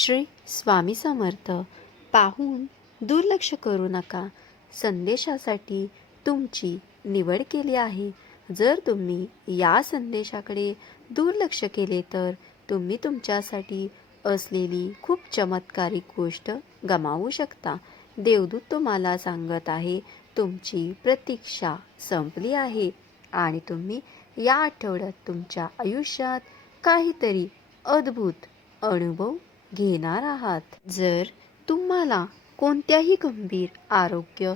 श्री स्वामी समर्थ. पाहून दुर्लक्ष करू नका. संदेशासाठी तुमची निवड केली आहे. जर तुम्ही या संदेशाकडे दुर्लक्ष केले तर तुम्ही तुमच्यासाठी असलेली खूप चमत्कारिक गोष्ट गमावू शकता. देवदूत तुम्हाला सांगत आहे तुमची प्रतीक्षा संपली आहे आणि तुम्ही या आठवड्यात तुमच्या आयुष्यात काहीतरी अद्भुत अनुभव घेणार आहात. जर तुम्हाला कोणत्याही गंभीर आरोग्य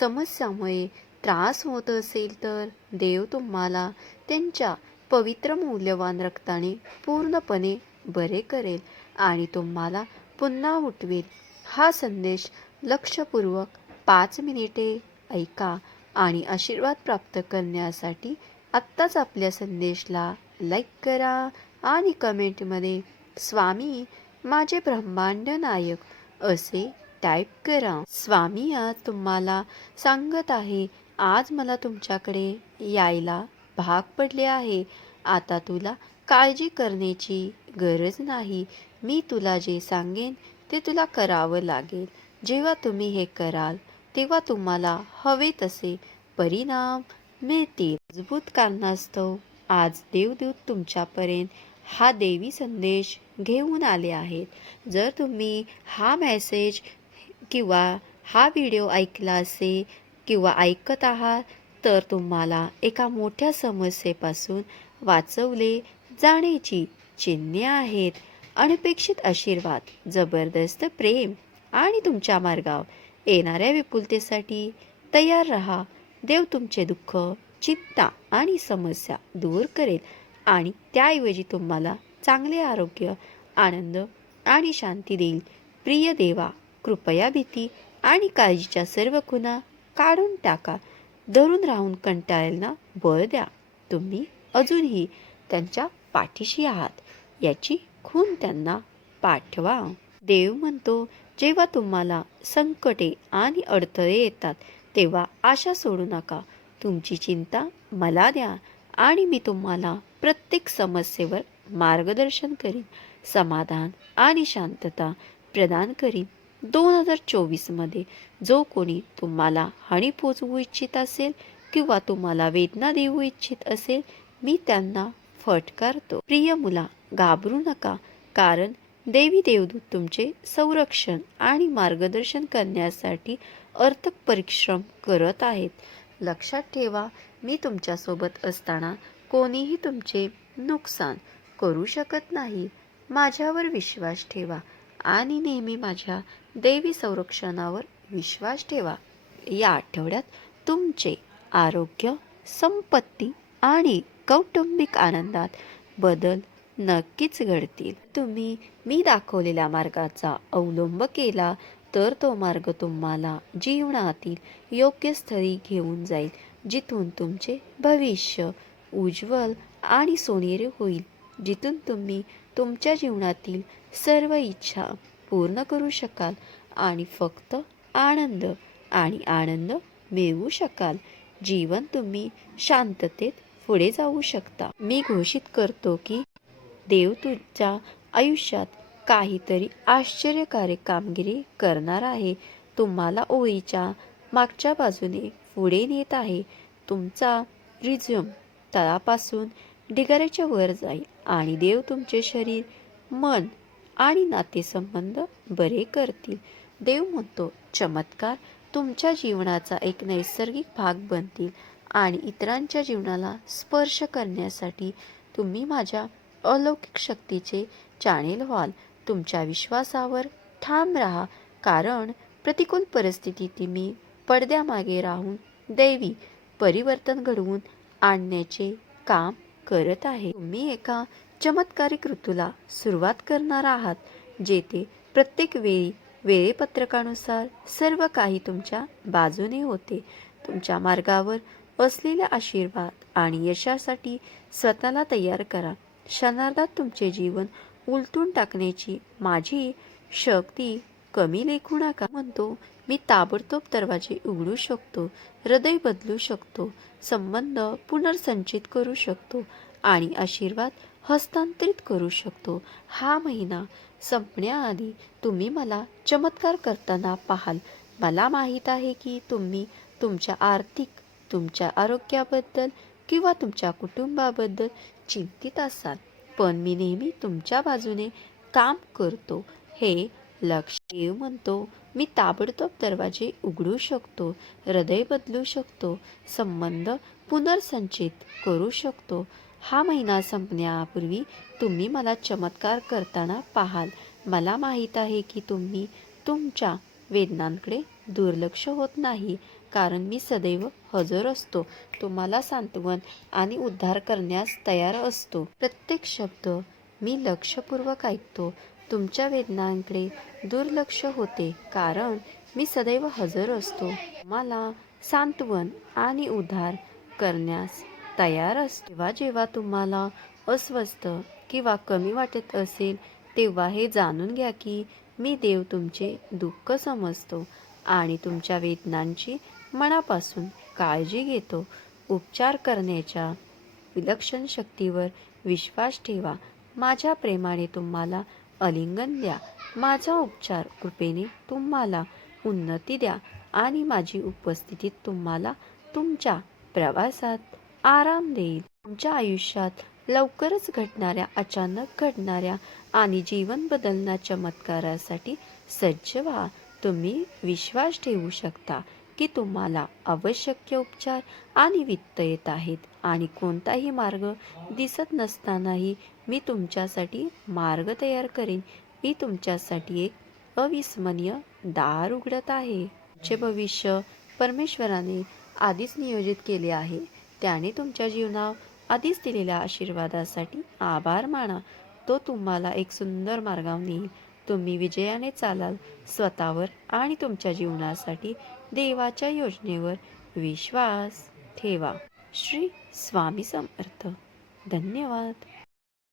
समस्यामुळे त्रास होत असेल तर देव तुम्हाला त्यांच्या पवित्र मौल्यवान रक्ताने पूर्णपणे बरे करेल आणि तुम्हाला पुन्हा उठवेल. हा संदेश लक्षपूर्वक पाच मिनिटे ऐका आणि आशीर्वाद प्राप्त करण्यासाठी आत्ताच आपल्या संदेशला लाईक करा आणि कमेंटमध्ये स्वामी माझे ब्रह्मांड नायक असे टाईप करा. स्वामी आज तुम्हाला सांगत आहे आज मला तुमच्याकडे यायला भाग पडले आहे. आता तुला काळजी करण्याची गरज नाही. मी तुला जे सांगेन ते तुला करावं लागेल. जेव्हा तुम्ही हे कराल तेव्हा तुम्हाला हवे तसे परिणाम मिळतील. मजबूत कारणास्तव आज देवदूत तुमच्यापर्यंत हा देवी संदेश घेऊन आले आहेत. जर तुम्ही हा मेसेज किंवा हा व्हिडिओ ऐकला असेल किंवा ऐकत आहात तर तुम्हाला एका मोठ्या समस्येपासून वाचवले जाण्याची चिन्हे आहेत. अनपेक्षित आशीर्वाद जबरदस्त प्रेम आणि तुमच्या मार्गावर येणाऱ्या विपुलतेसाठी तयार रहा. देव तुमचे दुःख चिंता आणि समस्या दूर करेल. आणि त्याऐवजी तुम्हाला चांगले आरोग्य आनंद आणि शांती देईल. प्रिय देवा कृपया भीती आणि काळजीच्या सर्व खुणा काढून टाका. धरून राहून कंटाळ्यांना बळ द्या. तुम्ही अजूनही त्यांच्या पाठीशी आहात. याची खून त्यांना पाठवा. देव म्हणतो जेव्हा तुम्हाला संकटे आणि अडथळे येतात तेव्हा आशा सोडू नका. तुमची चिंता मला द्या. आणि मी तुम्हाला प्रत्येक समस्येवर मार्गदर्शन करीन समाधान आणि शांतता प्रदान करीन. दोन हजार चोवीसमध्ये जो कोणी तुम्हाला हानी पोचवू इच्छित असेल किंवा तुम्हाला वेदना देऊ इच्छित असेल मी त्यांना फटकारतो प्रिय मुला घाबरू नका कारण देवी देवदूत तुमचे संरक्षण आणि मार्गदर्शन करण्यासाठी अर्थक परिश्रम करत आहेत. लक्षात ठेवा मी तुमच्यासोबत असताना कोणीही तुमचे नुकसान करू शकत नाही. माझ्यावर विश्वास ठेवा आणि नेहमी माझ्या देवी संरक्षणावर विश्वास ठेवा. या आठवड्यात तुमचे आरोग्य संपत्ती आणि कौटुंबिक आनंदात बदल नक्कीच घडतील. तुम्ही मी दाखवलेल्या मार्गाचा अवलंब केला तर तो मार्ग तुम्हाला जीवनातील योग्य स्थळी घेऊन जाईल जिथून तुमचे भविष्य उज्ज्वल आणि सोनेरी होईल जिथून तुम्ही तुमच्या जीवनातील सर्व इच्छा पूर्ण करू शकाल आणि फक्त आनंद आणि आनंद मिळवू शकाल. जीवन तुम्ही शांततेत पुढे जाऊ शकता. मी घोषित करतो की देव तुमच्या आयुष्यात काहीतरी आश्चर्यकारक कामगिरी करणार आहे. तुम्हाला ओळीच्या मागच्या बाजूने पुढे नेत आहे. तुमचा रिझ्युम तळापासून ढिगाऱ्याच्या वर जाईल आणि देव तुमचे शरीर मन आणि नातेसंबंध बरे करतील. देव म्हणतो चमत्कार तुमच्या जीवनाचा एक नैसर्गिक भाग बनतील आणि इतरांच्या जीवनाला स्पर्श करण्यासाठी तुम्ही माझ्या अलौकिक शक्तीचे चॅनेल व्हाल. तुमच्या विश्वासावर ठाम राहा कारण प्रतिकूल परिस्थितीत तुम्ही पडद्यामागे राहून दैवी परिवर्तन घडवून आणण्याचे काम करत आहे. तुम्ही एका चमत्कारिक ऋतूला सुरुवात करणार आहात जेथे प्रत्येक वेळी वेळेपत्रकानुसार सर्व काही तुमच्या बाजूने होते. तुमच्या मार्गावर असलेल्या आशीर्वाद आणि यशासाठी स्वतःला तयार करा. क्षणार्धात तुमचे जीवन उलटून टाकण्याची माझी शक्ती कमी लेखू नका म्हणतो. मी ताबडतोब दरवाजे उघडू शकतो हृदय बदलू शकतो संबंध पुनर्संचित करू शकतो आणि आशीर्वाद हस्तांतरित करू शकतो. हा महिना संपण्याआधी तुम्ही मला चमत्कार करताना पाहाल. मला माहीत आहे की तुम्ही तुमच्या आर्थिक तुमच्या आरोग्याबद्दल किंवा तुमच्या कुटुंबाबद्दल चिंतित असाल. पण मी नेहमी तुमच्या बाजूने काम करतो. हे लक्ष देव म्हणतो. मी ताबडतोब दरवाजे उघडू शकतो हृदय बदलू शकतो संबंध पुनर्संचित करू शकतो. हा महिना संपण्यापूर्वी तुम्ही मला चमत्कार करताना पाहाल. मला माहीत आहे की तुम्ही तुमच्या वेदनांकडे दुर्लक्ष होत नाही कारण मी सदैव हजर असतो. तुम्हाला सांत्वन आणि उद्धार करण्यास तयार असतो. प्रत्येक शब्द मी लक्षपूर्वक ऐकतो. तुमच्या वेदनांकडे दुर्लक्ष होते. कारण मी सदैव हजर असतो. मला सांत्वन आणि उद्धार करण्यास तयार असतो. जेव्हा जेव्हा तुम्हाला अस्वस्थ किंवा कमी वाटत असेल तेव्हा हे जाणून घ्या की मी देव तुमचे दुःख समजतो आणि तुमच्या वेदनांची मनापासून काळजी घेतो. उपचार करण्याच्या विलक्षण शक्तीवर विश्वास ठेवा. माझ्या प्रेमाने तुम्हाला अलिंगन द्या. माझा उपचार कृपेने तुम्हाला उन्नती द्या आणि माझी उपस्थिती तुम्हाला तुमच्या प्रवासात आराम देईल. तुमच्या आयुष्यात लवकरच घडणाऱ्या अचानक घडणाऱ्या आणि जीवन बदलण्या चमत्कारासाठी सज्ज व्हा. तुम्ही विश्वास ठेवू शकता. की तुम्हाला आवश्यक उपचार आणि वित्त येत आहेत. आणि कोणताही मार्ग दिसत नसतानाही मी तुमच्यासाठी मार्ग तयार करेन. मी तुमच्यासाठी एक अविस्मरणीय दार उघडत आहे. तुमचे भविष्य परमेश्वराने आधीच नियोजित केले आहे. त्याने तुमच्या जीवनात आधीच दिलेल्या आशीर्वादासाठी आभार माना. तो तुम्हाला एक सुंदर मार्गावर नेईल. तुम्ही विजयाने चालाल स्वतःवर आणि तुमच्या जीवनासाठी देवाच्या योजनेवर विश्वास ठेवा. श्री स्वामी समर्थ. धन्यवाद.